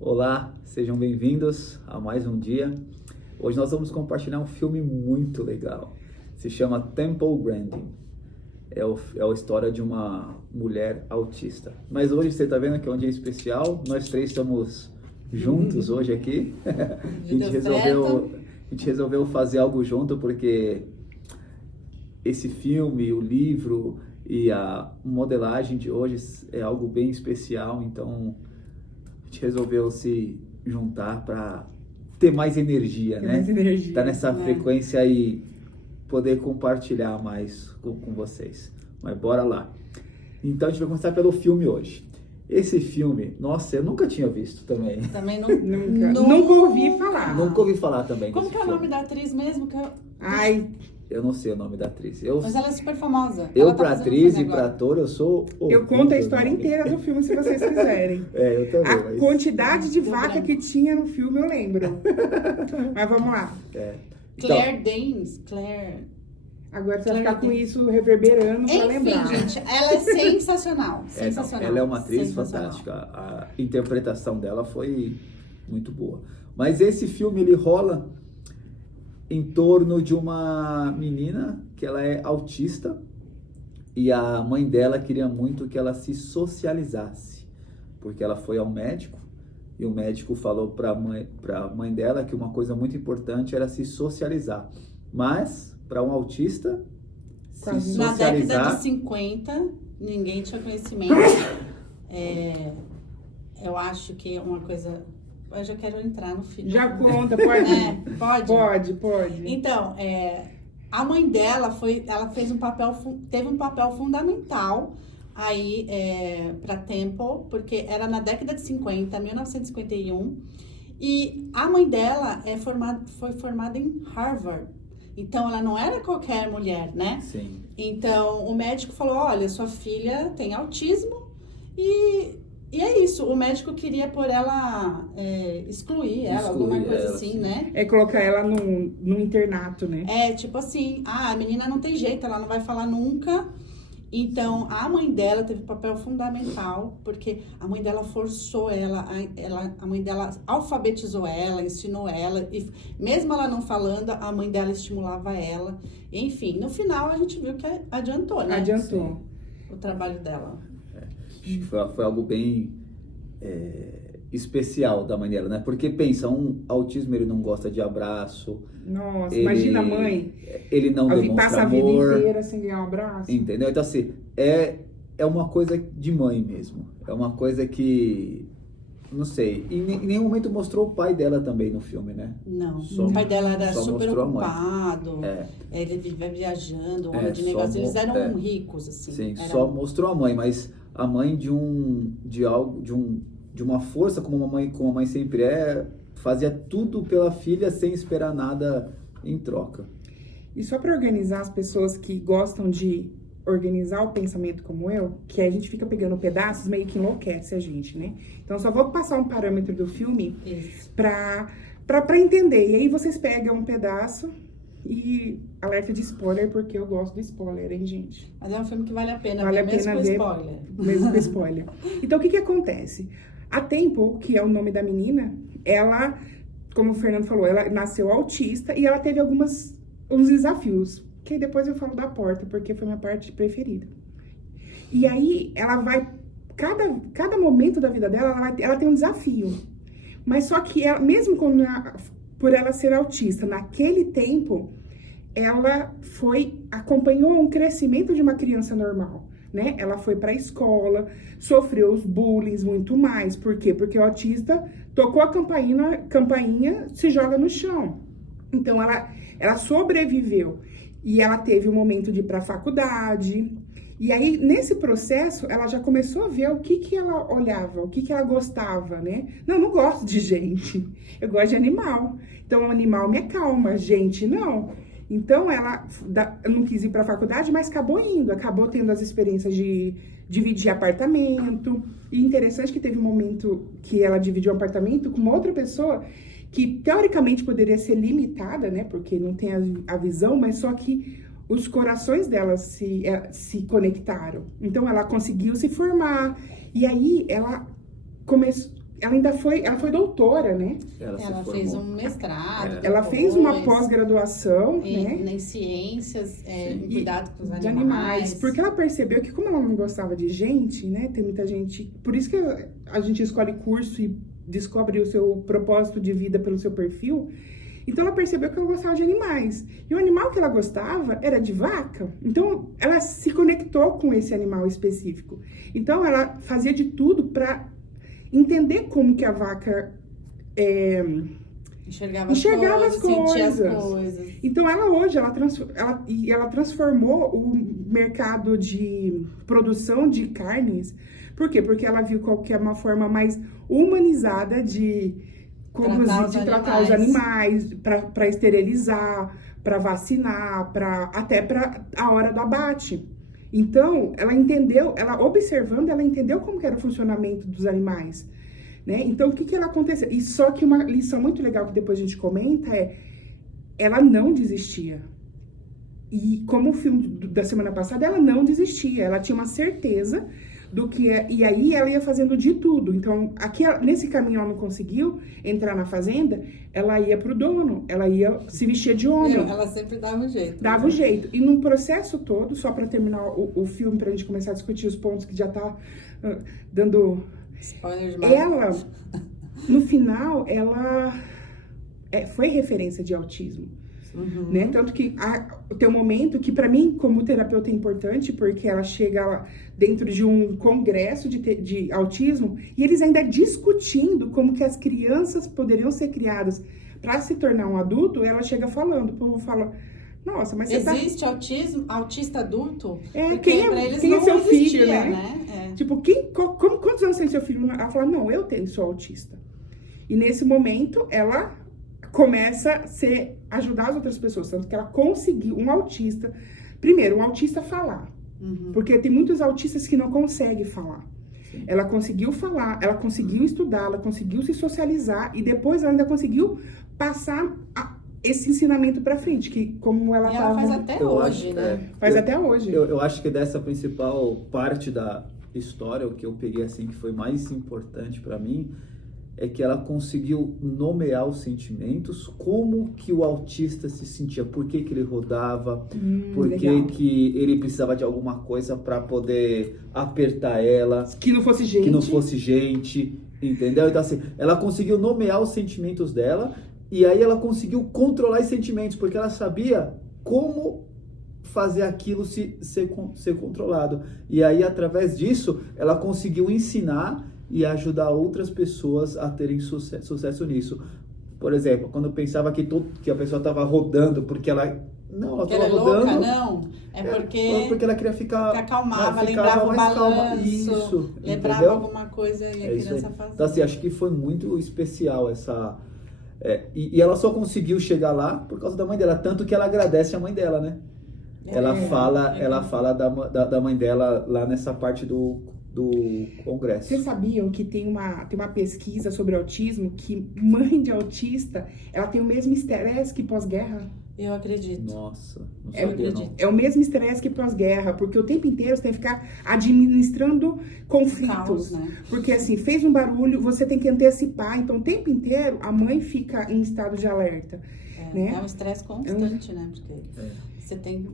Olá, sejam bem-vindos a mais um dia. Hoje nós vamos compartilhar um filme muito legal. Se chama Temple Grandin. É a história de uma mulher autista. Mas hoje você está vendo que é um dia especial. Nós três estamos juntos hoje aqui. A gente resolveu fazer algo junto porque esse filme, o livro e a modelagem de hoje é algo bem especial. Então a gente resolveu se juntar para ter mais energia, né? Mais energia. Tá nessa frequência e poder compartilhar mais com vocês. Mas bora lá. Então a gente vai começar pelo filme hoje. Esse filme, nossa, eu nunca tinha visto também. Também não. Nunca ouvi falar. Nunca ouvi falar também. Como desse que é o nome filme. da atriz mesmo? Ai, Eu não sei o nome da atriz. Mas ela é super famosa. Eu Ela tá pra fazendo atriz filme e pra agora. ator, eu sou... eu conto a história inteira do filme se vocês quiserem. Eu também. A mas- quantidade de Deu vaca branco. que tinha no filme eu lembro. Mas vamos lá. Então, Claire Danes. Claire. Agora você vai Claire ficar com Danes. isso reverberando pra Enfim, lembrar. gente, ela é sensacional. não, Sensacional. ela é uma atriz Sensacional. fantástica. A interpretação dela foi muito boa. Mas esse filme, ele rola em torno de uma menina que ela é autista e a mãe dela queria muito que ela se socializasse, porque ela foi ao médico e o médico falou para a mãe dela que uma coisa muito importante era se socializar. Mas para um autista se Quase. Na década socializar de 50, ninguém tinha conhecimento. Eu acho que é uma coisa. Eu já quero entrar no filme. Já conta, pode? Pode? Pode. Então, a mãe dela ela fez teve um papel fundamental aí para Temple, porque era na década de 50, 1951, e a mãe dela foi formada em Harvard. Então, ela não era qualquer mulher, né? Sim. Então, o médico falou, olha, sua filha tem autismo e é isso. O médico queria por ela, excluir ela, alguma coisa ela, assim, sim. né? É colocar ela num internato, né? Tipo assim, a menina não tem jeito, ela não vai falar nunca. Então, a mãe dela teve um papel fundamental, porque a mãe dela forçou a mãe dela alfabetizou ela, ensinou ela, e mesmo ela não falando, a mãe dela estimulava ela. Enfim, no final a gente viu que adiantou, né? Adiantou. O trabalho dela. Acho que foi algo bem especial da mãe dela, né? Porque pensa, um autismo ele não gosta de abraço, Nossa, Ele- imagina a mãe. ele não demonstra Passa a vida amor, inteira sem ganhar um abraço. entendeu? Então assim, é uma coisa de mãe mesmo, é uma coisa que, não sei, e em nenhum momento mostrou o pai dela também no filme, né? Não, Só- o pai dela era só super mostrou a mãe. ocupado, É. ele vivia viajando, homem de só negócio, eles mo- eram ricos, assim. Sim, Era- só mostrou a mãe, mas a mãe de uma força como uma mãe sempre fazia tudo pela filha sem esperar nada em troca. E só para organizar as pessoas que gostam de organizar o pensamento como eu, que a gente fica pegando pedaços, meio que enlouquece a gente, né? Então, só vou passar um parâmetro do filme Isso. pra entender. E aí vocês pegam um pedaço e alerta de spoiler, porque eu gosto do spoiler, hein, gente? Mas é um filme que vale a pena Vale ver, a mesmo pena com ver. spoiler. Mesmo com spoiler. Então, o que acontece? A Temple, que é o nome da menina, ela, como o Fernando falou, ela nasceu autista e ela teve uns desafios, que depois eu falo da porta, porque foi minha parte preferida. E aí, ela vai, cada momento da vida dela, ela tem um desafio. Mas só que, mesmo por ela ser autista, naquele tempo, ela acompanhou um crescimento de uma criança normal, né? Ela foi pra escola, sofreu os bullying muito mais. Por quê? Porque o autista tocou a campainha, se joga no chão. Então, ela sobreviveu. E ela teve um momento de ir pra faculdade. E aí, nesse processo, ela já começou a ver o que ela olhava, o que ela gostava, né? Não gosto de gente. Eu gosto de animal. Então, o animal me acalma, gente não. Então, ela não quis ir para a faculdade, mas acabou tendo as experiências de dividir apartamento. E interessante que teve um momento que ela dividiu um apartamento com uma outra pessoa que, teoricamente, poderia ser limitada, né? Porque não tem a visão, mas só que os corações dela se conectaram. Então, ela conseguiu se formar. E aí, ela ela foi doutora, né? Ela se fez formou. um mestrado. Ela fez uma depois, pós-graduação, né? em ciências, em E- cuidado com os de animais, porque ela percebeu que como ela não gostava de gente, né, tem muita gente, por isso que a gente escolhe curso e descobre o seu propósito de vida pelo seu perfil. Então ela percebeu que ela gostava de animais. E o animal que ela gostava era de vaca. Então ela se conectou com esse animal específico. Então ela fazia de tudo para entender como que a vaca enxergava as sentia as coisas. coisas. Então ela hoje ela transformou o mercado de produção de carnes. Por quê? Porque ela viu qual que é uma forma mais humanizada de tratar os animais, para esterilizar, para vacinar, até para a hora do abate. Então, ela entendeu, ela observando, ela entendeu como que era o funcionamento dos animais, né? Então, o que ela aconteceu? E só que uma lição muito legal que depois a gente comenta ela não desistia. E como o filme da semana passada, ela não desistia, ela tinha uma certeza do que é, e aí ela ia fazendo de tudo. Então, aqui nesse caminho ela não conseguiu entrar na fazenda, ela ia pro dono, ela ia se vestir de homem. Ela sempre dava um jeito. Dava um jeito. E no processo todo, só para terminar o filme, pra gente começar a discutir os pontos que já tá dando... Spoiler demais. Ela, no final, ela foi referência de autismo. Uhum. Né? Tanto que tem um momento que, para mim, como terapeuta, é importante, porque ela chega dentro de um congresso de autismo e eles ainda discutindo como que as crianças poderiam ser criadas para se tornar um adulto. Ela chega falando, o povo fala, nossa, mas existe autista adulto? Quem é seu filho, né? Tipo, quantos anos tem seu filho? Ela fala, não, eu sou autista. E nesse momento, ela começa a ajudar as outras pessoas, tanto que ela conseguiu, um autista falar, porque tem muitos autistas que não conseguem falar. Sim. Ela conseguiu falar, ela conseguiu estudar, ela conseguiu se socializar e depois ela ainda conseguiu passar esse ensinamento para frente, que como ela faz até hoje, né? Faz até hoje. Eu acho que dessa principal parte da história, o que eu peguei assim que foi mais importante para mim, é que ela conseguiu nomear os sentimentos, como que o autista se sentia, por que ele rodava, por que ele precisava de alguma coisa para poder apertar ela. Que não fosse gente. Entendeu? Então assim, ela conseguiu nomear os sentimentos dela e aí ela conseguiu controlar os sentimentos, porque ela sabia como fazer aquilo ser controlado. E aí, através disso, ela conseguiu ensinar e ajudar outras pessoas a terem sucesso nisso. Por exemplo, quando eu pensava que a pessoa estava rodando porque ela... Não, ela estava rodando... Louca, não. Porque ela queria ficar... acalmava, lembrava o balanço, calma. Isso, lembrava entendeu? Alguma coisa e a criança fazia. Então, assim, acho que foi muito especial essa... E ela só conseguiu chegar lá por causa da mãe dela, tanto que ela agradece a mãe dela, né? Ela fala da mãe dela lá nessa parte do congresso. Vocês sabiam que tem uma pesquisa sobre autismo que mãe de autista, ela tem o mesmo estresse que pós-guerra? Eu acredito. Nossa, não sabia não. É o mesmo estresse que pós-guerra, porque o tempo inteiro você tem que ficar administrando conflitos. Caos, né? Porque assim, fez um barulho, você tem que antecipar. Então, o tempo inteiro, a mãe fica em estado de alerta. Né? É um estresse constante, né? Porque você tem...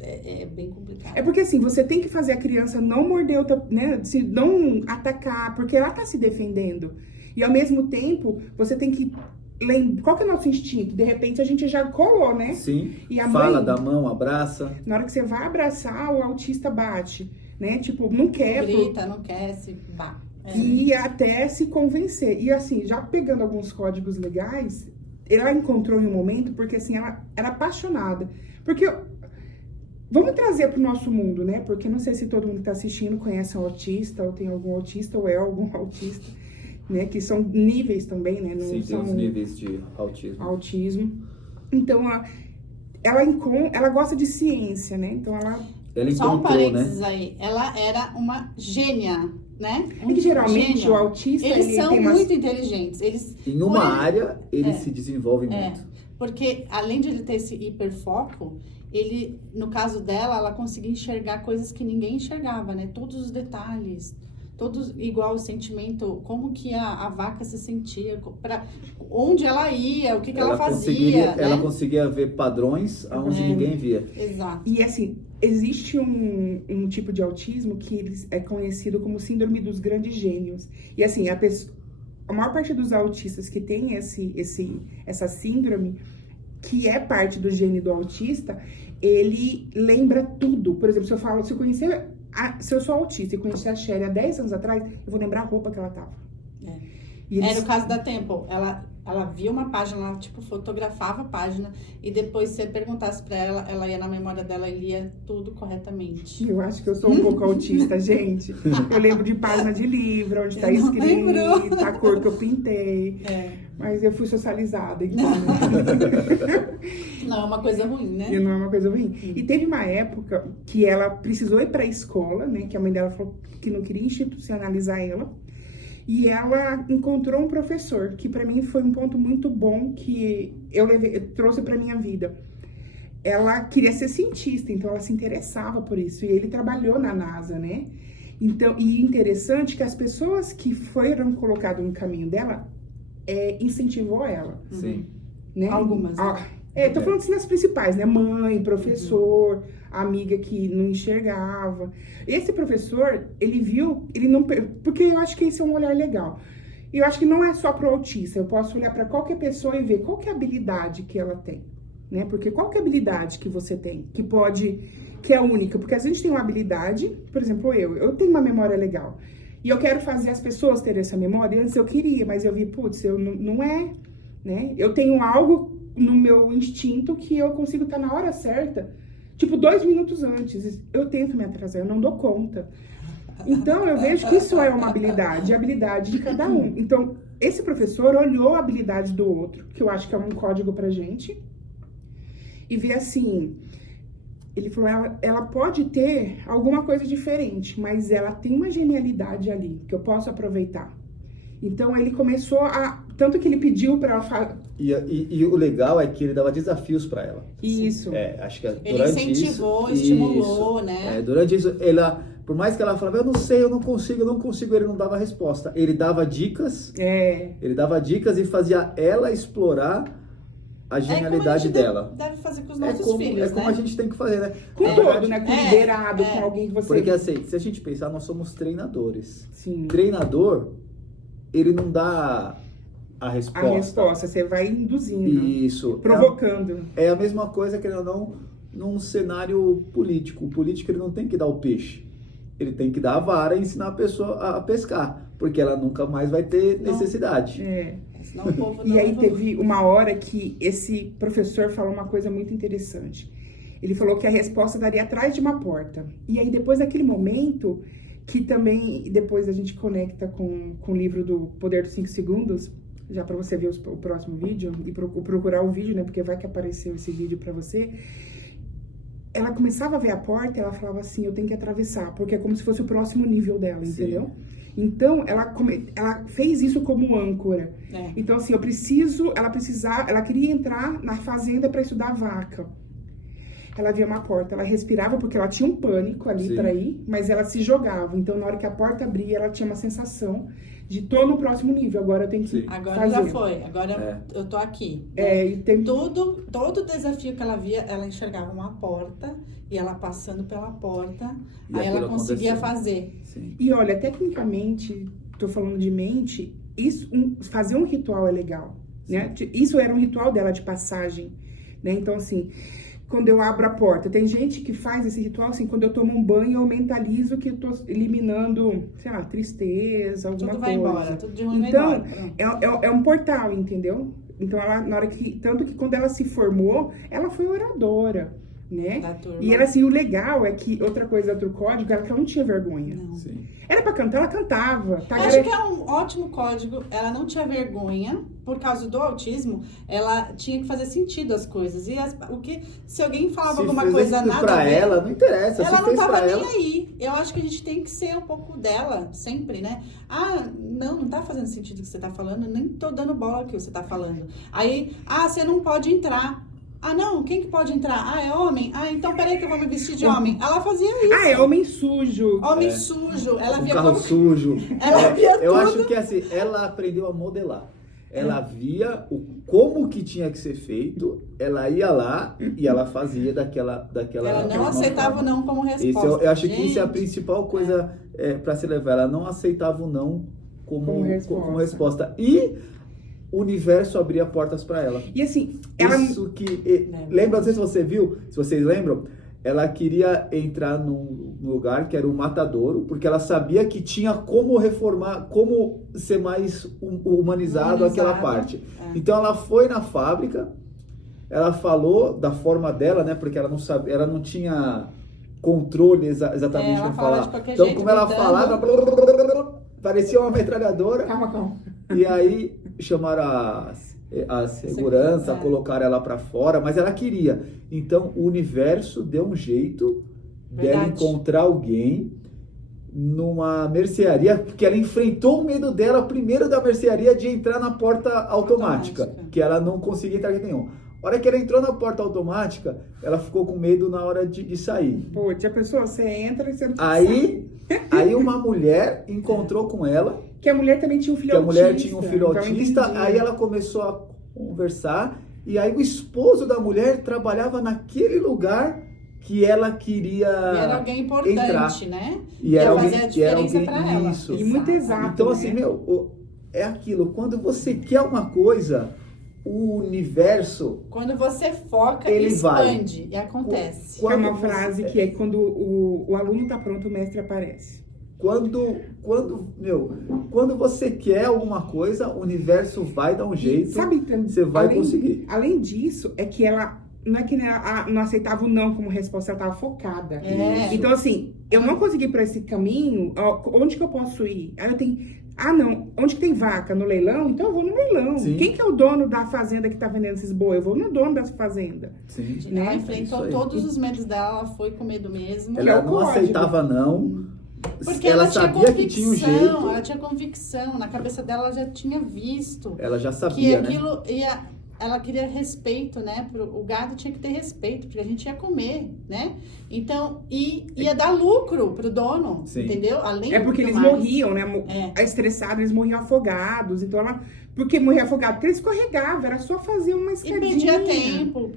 É bem complicado. É porque assim, você tem que fazer a criança não morder outra, né? Se não atacar, porque ela tá se defendendo. E ao mesmo tempo, você tem que lembrar. Qual que é o nosso instinto? De repente a gente já colou, né? Sim. E a fala mãe, da mão, abraça. Na hora que você vai abraçar, o autista bate, né? Tipo, não quer. Grita, não quer, se bate. E até se convencer. E assim, já pegando alguns códigos legais, ela encontrou em um momento, porque assim, ela era apaixonada. Porque vamos trazer para o nosso mundo, né? Porque não sei se todo mundo que está assistindo conhece um autista, ou tem algum autista, ou é algum autista, né? Que são níveis também, né? Não Sim, são tem os níveis de autismo. Então, ela gosta de ciência, né? Então, ela Só um parênteses, né? aí. Ela era uma gênia, né? É que geralmente o autista... Eles são muito inteligentes. Em uma área, eles se desenvolvem muito. Porque, além de ele ter esse hiperfoco... no caso dela, ela conseguia enxergar coisas que ninguém enxergava, né? Todos os detalhes, todos igual o sentimento, como que a vaca se sentia, pra onde ela ia, o que ela fazia, né? Ela conseguia ver padrões onde ninguém via. Exato. E assim, existe um tipo de autismo que é conhecido como síndrome dos grandes gênios. E assim, a maior parte dos autistas que tem essa síndrome, que é parte do gene do autista, ele lembra tudo. Por exemplo, se eu sou autista e conhecer a Shelly há 10 anos atrás, eu vou lembrar a roupa que ela tava. Era o caso da Temple. Ela via uma página, ela, tipo, fotografava a página e depois, se você perguntasse pra ela, ela ia na memória dela e lia tudo corretamente. Eu acho que eu sou um pouco autista, gente. Eu lembro de página de livro, onde tá escrito, a cor que eu pintei. Mas eu fui socializada, então. Não é uma coisa ruim, né? E não é uma coisa ruim. E teve uma época que ela precisou ir pra escola, né? Que a mãe dela falou que não queria institucionalizar ela. E ela encontrou um professor, que pra mim foi um ponto muito bom que eu trouxe pra minha vida. Ela queria ser cientista, então ela se interessava por isso. E ele trabalhou na NASA, né? Então, e interessante que as pessoas que foram colocadas no caminho dela, incentivou ela. Sim. Né? Algumas. Tô falando assim das principais, né? Mãe, professor, amiga que não enxergava. Esse professor, ele viu, porque eu acho que esse é um olhar legal. E eu acho que não é só pro autista, eu posso olhar para qualquer pessoa e ver qual que é a habilidade que ela tem, né? Porque qual que é a habilidade que você tem, que é única? Porque a gente tem uma habilidade, por exemplo, eu tenho uma memória legal. E eu quero fazer as pessoas terem essa memória. Antes eu queria, mas eu vi, putz, não é, né? Eu tenho algo no meu instinto que eu consigo estar na hora certa, tipo 2 minutos antes. Eu tento me atrasar, eu não dou conta. Então eu vejo que isso é uma habilidade, a habilidade de cada um. Então esse professor olhou a habilidade do outro, que eu acho que é um código pra gente, e vê assim, ele falou, ela pode ter alguma coisa diferente, mas ela tem uma genialidade ali, que eu posso aproveitar. Então ele começou tanto que ele pediu pra ela E o legal é que ele dava desafios para ela. Isso. Acho que ele incentivou, estimulou, né? Durante isso, por mais que ela falava, eu não sei, eu não consigo, ele não dava resposta. Ele dava dicas. Ele dava dicas e fazia ela explorar a genialidade dela. Deve fazer com os nossos filhos, como a gente tem que fazer, né? Com todo, né? Com liderado, com alguém que você... Porque assim, se a gente pensar, nós somos treinadores. Sim. Treinador, ele não dá a resposta. A resposta, você vai induzindo. Isso. Provocando. É a mesma coisa, querendo ou não, num cenário político. O político, ele não tem que dar o peixe. Ele tem que dar a vara e ensinar a pessoa a pescar. Porque ela nunca mais vai ter necessidade. Senão o povo E aí teve uma hora que esse professor falou uma coisa muito interessante. Ele falou que a resposta daria atrás de uma porta. E aí depois daquele momento, que também depois a gente conecta com o livro do Poder dos 5 Segundos, já para você ver o próximo vídeo e procurar o vídeo, né? Porque vai que apareceu esse vídeo para você. Ela começava a ver a porta e ela falava assim, eu tenho que atravessar, porque é como se fosse o próximo nível dela, entendeu? Então, ela fez isso como âncora. Então, assim, ela queria entrar na fazenda para estudar vaca. Ela via uma porta, ela respirava porque ela tinha um pânico ali para ir, mas ela se jogava. Então, na hora que a porta abria, ela tinha uma sensação de tô no próximo nível, agora eu tenho que Agora fazer. já foi, agora eu tô aqui. E tem... Todo desafio que ela via, ela enxergava uma porta e ela passando pela porta, aí ela conseguia fazer. Sim. E olha, tecnicamente, tô falando de mente, fazer um ritual é legal, né? Isso era um ritual dela de passagem, né? Então, assim, quando eu abro a porta, tem gente que faz esse ritual, assim, quando eu tomo um banho, eu mentalizo que eu tô eliminando, sei lá, tristeza, alguma coisa. Tudo vai embora, tudo de ruim vai embora. Então, é um portal, entendeu? Então, ela, na hora que, tanto que quando ela se formou, ela foi oradora, né? E ela, assim, o legal é que, outra coisa, outro código, era que ela não tinha vergonha. Não. Sim. Era pra cantar, ela cantava. Eu acho que é um ótimo código, ela não tinha vergonha, por causa do autismo, ela tinha que fazer sentido as coisas. E se alguém falava alguma coisa nada pra a ver, ela, não interessa. ela se não fez tava pra nem ela. aí. Eu acho que a gente tem que ser um pouco dela, sempre, né? Não tá fazendo sentido o que você tá falando, nem tô dando bola ao que você tá falando. Aí, você não pode entrar. Ah, não, quem que pode entrar? Ah, é homem? Ah, então peraí que eu vou me vestir de homem. Ela fazia isso. Ah, é homem sujo. Homem sujo. Ela Um via carro como... sujo. Ela via Eu tudo. acho que assim, ela aprendeu a modelar. Ela via como que tinha que ser feito, ela ia lá e ela fazia daquela Ela não mesma aceitava forma. o não como Esse resposta. eu acho que isso é a Gente, principal coisa para se levar. Ela não aceitava o não como resposta. E o universo abria portas para ela. E assim, ela... Isso que... Lembra, não sei se você viu, se vocês lembram, ela queria entrar num lugar que era o matadouro, porque ela sabia que tinha como reformar, como ser mais humanizado aquela parte. Então ela foi na fábrica, ela falou da forma dela, né? Porque ela não sabia, ela não tinha controle exatamente como falar. Então como ela falava, parecia uma metralhadora. Calma. E aí chamaram a segurança, colocaram ela pra fora, mas ela queria. Então o universo deu um jeito dela encontrar alguém numa mercearia, porque ela enfrentou o medo dela primeiro da mercearia de entrar na porta automática, que ela não conseguia entrar em nenhum. A hora que ela entrou na porta automática, ela ficou com medo na hora de sair. Pô, já pensou? Você entra e você não sabe. Aí uma mulher encontrou com ela. Que a mulher também tinha um filho autista. Que a mulher tinha um filho então autista. Aí ela começou a conversar. E aí o esposo da mulher trabalhava naquele lugar que ela queria entrar. E era alguém importante, né? E era fazer alguém, a diferença pra ela. Isso. E muito exato. Então, né? assim, é aquilo. Quando você quer uma coisa, o universo... Quando você foca, ele expande vai. e acontece. Que é uma frase que é quando o aluno tá pronto, o mestre aparece. Quando você quer alguma coisa, o universo vai dar um jeito. Sabe, você vai conseguir. Além disso, é que ela... Não é que ela não aceitava o não como resposta, ela estava focada. Então, assim, eu não consegui ir para esse caminho, onde que eu posso ir? Aí eu tenho... Ah, não, onde que tem vaca? No leilão? Então eu vou no leilão. Sim. Quem que é o dono da fazenda que tá vendendo esses boi? Eu vou no dono dessa fazenda. Sim. Ela enfrentou todos os medos dela, ela foi com medo mesmo. Ela não aceitava não. Porque ela tinha sabia que tinha um jeito. Ela tinha convicção, na cabeça dela ela já tinha visto. Ela já Que sabia, aquilo ia... Ela queria respeito, né? O gado tinha que ter respeito, porque a gente ia comer, né? Então, ia dar lucro pro dono, Sim. entendeu? Além porque eles morriam, né? Estressados, eles morriam afogados. Então, porque morria afogado, porque eles escorregavam, era só fazer uma escadinha. E perdia tempo,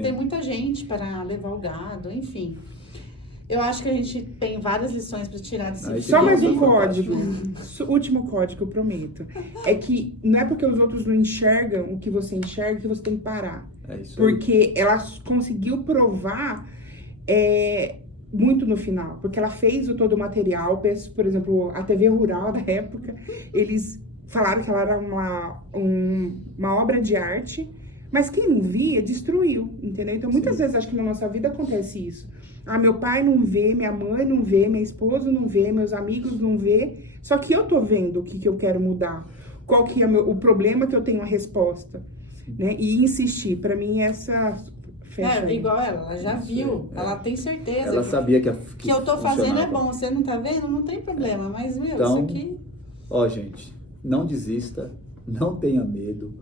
tem muita gente para levar o gado, enfim. Eu acho que a gente tem várias lições para tirar desse filme. Só mais um código. Último código, eu prometo. É que não é porque os outros não enxergam o que você enxerga que você tem que parar. É isso porque ela conseguiu provar muito no final. Porque ela fez todo o material. Por exemplo, a TV Rural da época, eles falaram que ela era uma obra de arte. Mas quem não via, destruiu, entendeu? Então, muitas vezes, acho que na nossa vida acontece isso. Ah, meu pai não vê, minha mãe não vê, minha esposa não vê, meus amigos não vê. Só que eu tô vendo o que eu quero mudar. Qual que é o problema que eu tenho a resposta. Né? E insistir. Pra mim, essa... igual ela já viu. Ela tem certeza. Ela sabia que eu tô fazendo é bom. Você não tá vendo? Não tem problema. Mas, então, isso aqui... Ó, gente, não desista. Não tenha medo.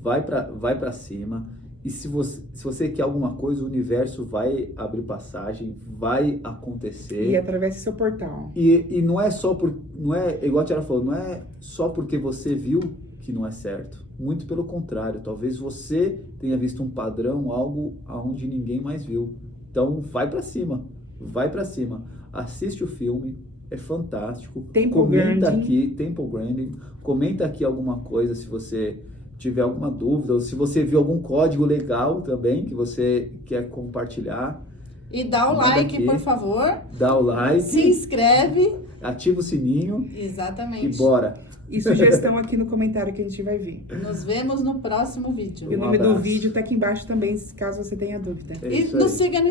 Vai pra cima. E se você quer alguma coisa, o universo vai abrir passagem, vai acontecer. E atravessa seu portal. E não é só não é, igual a Tiara falou, não é só porque você viu que não é certo. Muito pelo contrário, talvez você tenha visto um padrão, algo aonde ninguém mais viu. Então vai pra cima, assiste o filme, é fantástico. Comenta aqui, Temple Grandin, comenta aqui alguma coisa se você tiver alguma dúvida, ou se você viu algum código legal também que você quer compartilhar. E dá o like, aqui, por favor. Dá o like. Se inscreve. Ativa o sininho. Exatamente. E bora. E sugestão aqui no comentário que a gente vai ver. Nos vemos no próximo vídeo. E o nome do vídeo tá aqui embaixo também, caso você tenha dúvida. E nos siga no